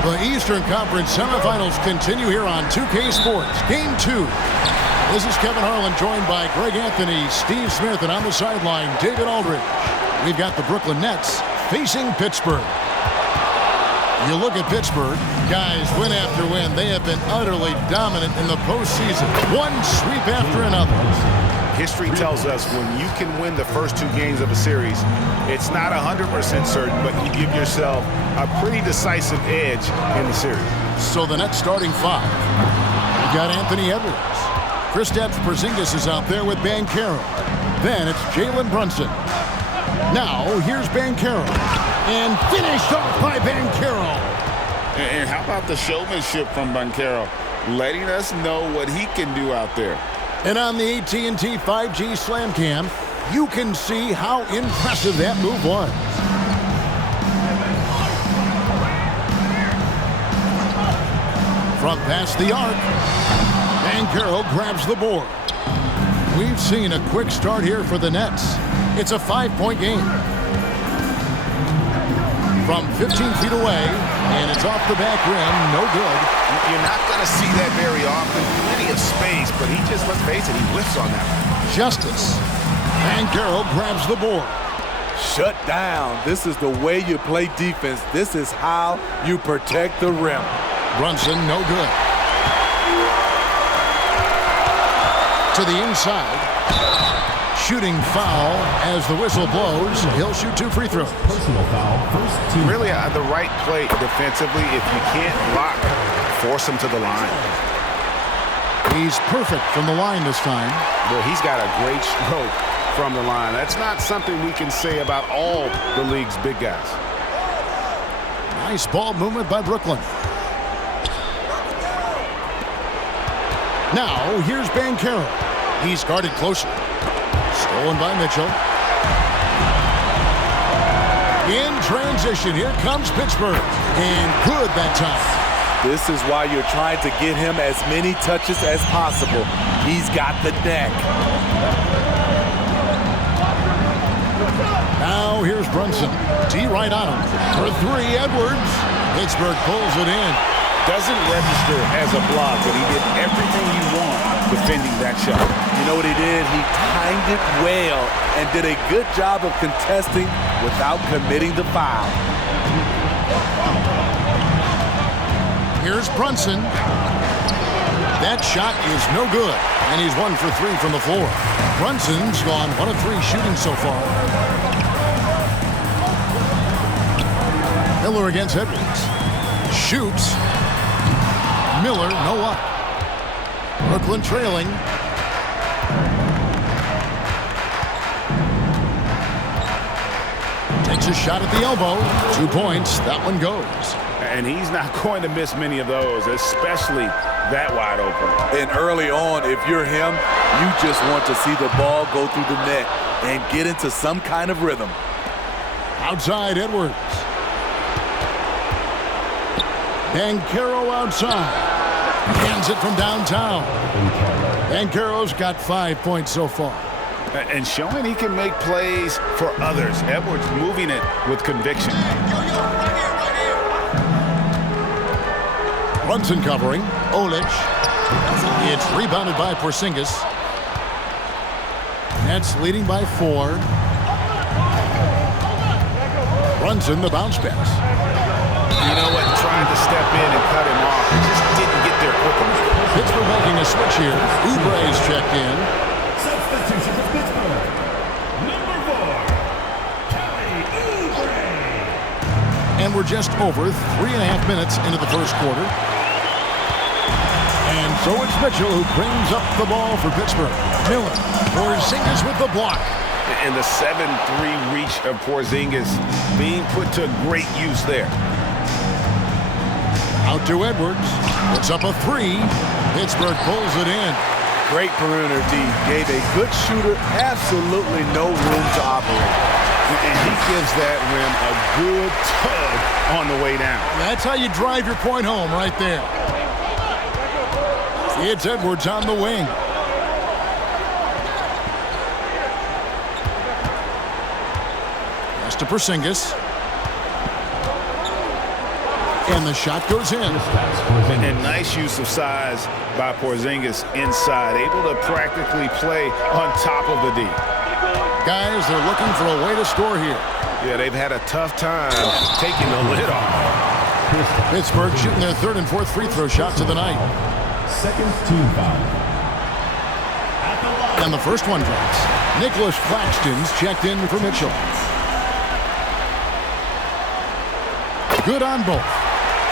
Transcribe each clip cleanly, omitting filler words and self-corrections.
The Eastern Conference semifinals continue here on 2K Sports. Game 2. This is Kevin Harlan joined by Greg Anthony, Steve Smith, and on the sideline, David Aldridge. We've got the Brooklyn Nets facing Pittsburgh. You look at Pittsburgh, guys, win after win. They have been utterly dominant in the postseason. One sweep after another. History tells us when you can win the first 2 games of a series, it's not 100% certain, but you give yourself a pretty decisive edge in the series. So the Nets starting 5. You got Anthony Edwards. Kristaps Porzingis is out there with Banchero. Then it's Jalen Brunson. Now here's Banchero. And finished off by Banchero. And how about the showmanship from Banchero, letting us know what he can do out there. And on the AT&T 5G Slam Cam, you can see how impressive that move was. From past the arc, Banchero grabs the board. We've seen a quick start here for the Nets. It's a 5-point game. From 15 feet away, and it's off the back rim, no good. You're not going to see that very often. Plenty of space, but he just, let's face it, he whiffs on that. Justice. Banchero grabs the board. Shut down. This is the way you play defense. This is how you protect the rim. Brunson, no good. To the inside. Shooting foul as the whistle blows. He'll shoot 2 free throws. Personal foul, first team. Really the right play defensively. If you can't block, force him to the line. He's perfect from the line this time. Well, he's got a great stroke from the line. That's not something we can say about all the league's big guys. Nice ball movement by Brooklyn. Now, here's Banchero. He's guarded closer. Stolen by Mitchell. In transition, here comes Pittsburgh. And good that time. This is why you're trying to get him as many touches as possible. He's got the neck. Now here's Brunson. D right on him. For 3, Edwards. Pittsburgh pulls it in. Doesn't register as a block, but he did everything you want defending that shot. You know what he did? He timed it well and did a good job of contesting without committing the foul. Here's Brunson. That shot is no good, and he's 1 for 3 from the floor. Brunson's gone 1 of 3 shooting so far. Miller against Edwards. Shoots. Miller, no up. Brooklyn trailing. Takes a shot at the elbow. 2 points. That one goes. And he's not going to miss many of those, especially that wide open. And early on, if you're him, you just want to see the ball go through the net and get into some kind of rhythm. Outside, Edwards. Banchero outside. Hands it from downtown. Banchero's got 5 points so far. And showing he can make plays for others. Edwards moving it with conviction. Brunson covering. Olic. It's rebounded by Porzingis. Nets leading by 4. Brunson, the bounce pass. You know what? Trying to step in and cut him off. He just didn't get there quick enough. Pittsburgh making a switch here. Oubre's checked in. Substitution for Pittsburgh. Number 4, Kelly Oubre. And we're just over 3.5 minutes into the first quarter. And so it's Mitchell who brings up the ball for Pittsburgh. Miller. Porzingis with the block. And the 7-3 reach of Porzingis being put to great use there. Out to Edwards. Puts up a 3. Pittsburgh pulls it in. Great perimeter D. Gave a good shooter absolutely no room to operate. And he gives that rim a good tug on the way down. That's how you drive your point home right there. It's Edwards on the wing. Pass to Porzingis. And the shot goes in. And nice use of size by Porzingis inside, able to practically play on top of the D. Guys, they're looking for a way to score here. Yeah, they've had a tough time taking the lid off. Pittsburgh shooting their third and fourth free throw shots of the night. Second team foul. And the first one drops. Nicholas Claxton's checked in for Mitchell. Good on both.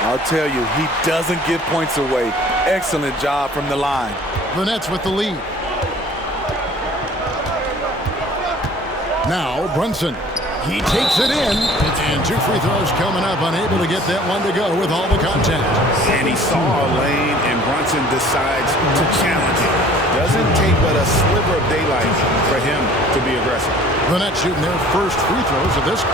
I'll tell you, he doesn't give points away. Excellent job from the line. The Nets with the lead. Now Brunson. He takes it in. And two free throws coming up. Unable to get that one to go with all the contact. And he saw a lane, and Brunson decides to challenge it. Doesn't take but a sliver of daylight for him to be aggressive. The Nets shooting their first free throws of this.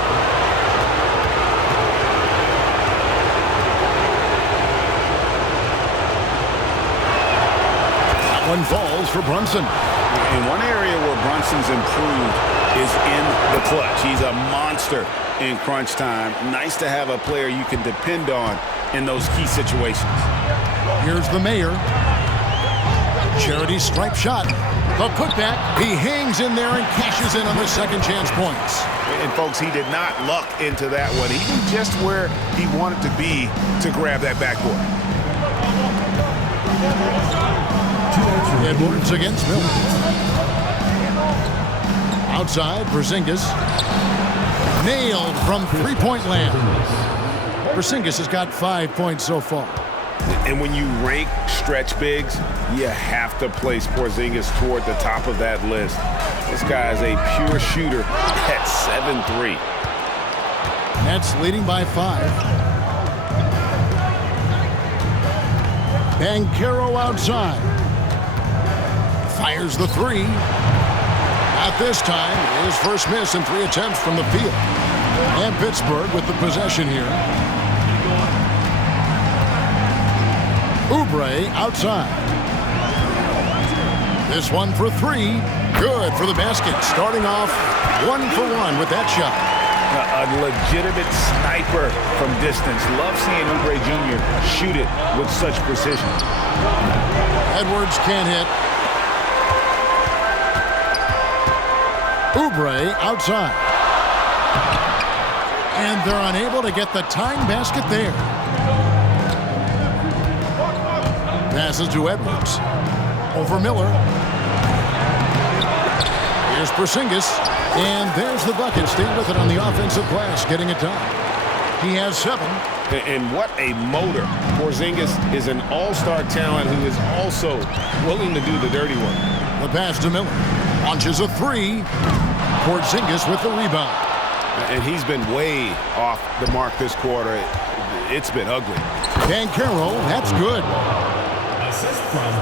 One falls for Brunson. And one area where Brunson's improved is in the clutch. He's a monster in crunch time. Nice to have a player you can depend on in those key situations. Here's the mayor. Charity stripe shot. The putback. He hangs in there and cashes in on the second chance points. And folks, he did not luck into that one. He was just where he wanted to be to grab that backboard. Edwards against Miller. Outside, Porzingis. Nailed from three-point land. Porzingis has got 5 points so far. And when you rank stretch bigs, you have to place Porzingis toward the top of that list. This guy is a pure shooter at 7'3". Nets leading by 5. Banchero outside. Fires the three. Not this time. His first miss in 3 attempts from the field. And Pittsburgh with the possession here. Oubre outside. This one for 3. Good for the basket. Starting off 1 for 1 with that shot. A legitimate sniper from distance. Love seeing Oubre Jr. shoot it with such precision. Edwards can't hit. Oubre outside. And they're unable to get the tying basket there. Passes to Edwards. Over Miller. Here's Porzingis. And there's the bucket. Stay with it on the offensive glass, getting it done. He has 7. And what a motor. Porzingis is an all-star talent who is also willing to do the dirty work. The pass to Miller. Launches a 3. Porzingis with the rebound. And he's been way off the mark this quarter. It's been ugly. Banchero, that's good. Assist from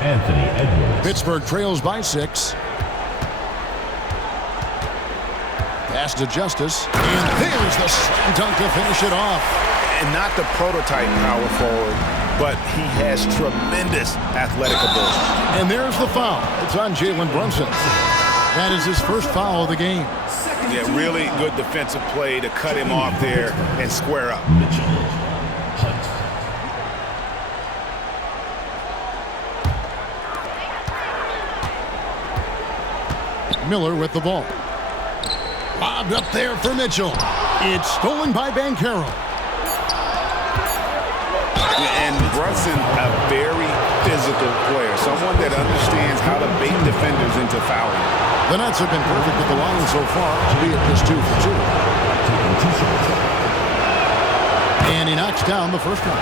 Anthony Edwards. Pittsburgh trails by 6. Pass to Justice. And there's the slam dunk to finish it off. And not the prototype power forward, but he has tremendous athletic ability. And there's the foul. It's on Jalen Brunson. That is his first foul of the game. Yeah, really good defensive play to cut him off there and square up. Mitchell. Hunt. Miller with the ball. Lobbed up there for Mitchell. It's stolen by Banchero. And Brunson, a very physical player, someone that understands how to bait defenders into fouling. The Nets have been perfect at the line so far, albeit just 2 for 2. Taking 2 shots. And he knocks down the first one.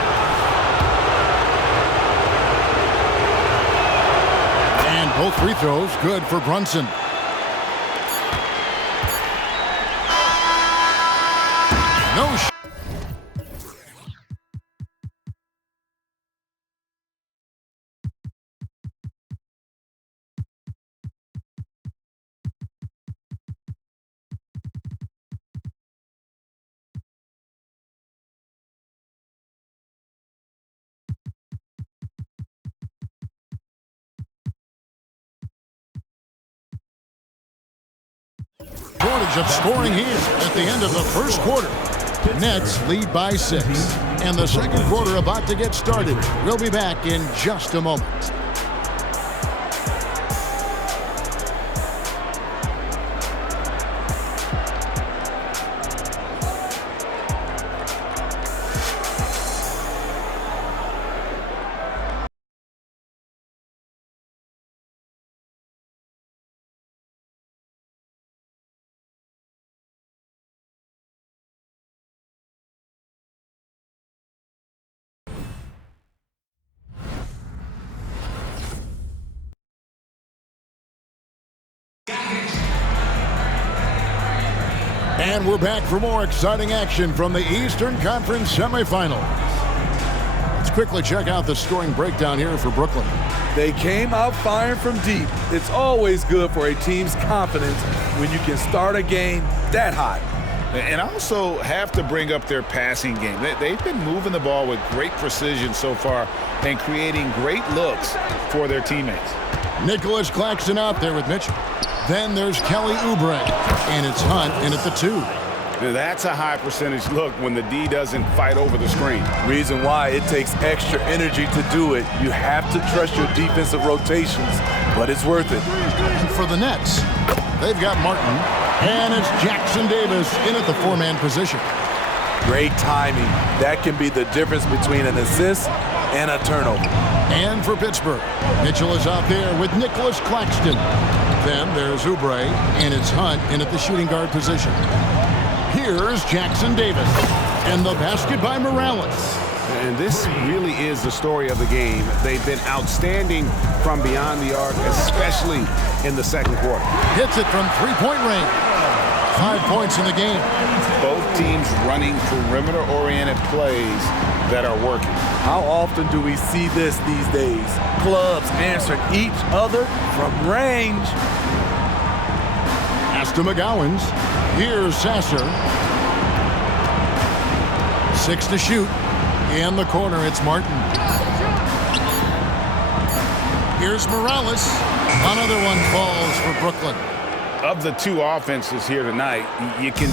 And both free throws good for Brunson. No shot. Shortage of scoring here at the end of the first quarter. Nets lead by 6. And the second quarter about to get started. We'll be back in just a moment. And we're back for more exciting action from the Eastern Conference semifinals. Let's quickly check out the scoring breakdown here for Brooklyn. They came out firing from deep. It's always good for a team's confidence when you can start a game that hot. And I also have to bring up their passing game. They've been moving the ball with great precision so far and creating great looks for their teammates. Nicholas Claxton out there with Mitchell. Then there's Kelly Oubre, and it's Hunt in at the 2. Now that's a high percentage look when the D doesn't fight over the screen. Reason why it takes extra energy to do it. You have to trust your defensive rotations, but it's worth it. For the Nets, they've got Martin, and it's Jackson Davis in at the 4-man position. Great timing. That can be the difference between an assist and a turnover. And for Pittsburgh, Mitchell is out there with Nicholas Claxton. Then there's Oubre, and it's Hunt in at the shooting guard position. Here's Jackson Davis, and the basket by Morales. And this really is the story of the game. They've been outstanding from beyond the arc, especially in the second quarter. Hits it from three-point range. 5 points in the game. Both teams running perimeter-oriented plays that are working. How often do we see this these days? Clubs answering each other from range. Pass to McGowan's. Here's Sasser. 6 to shoot. In the corner, it's Martin. Here's Morales. Another one falls for Brooklyn. Of the two offenses here tonight, you can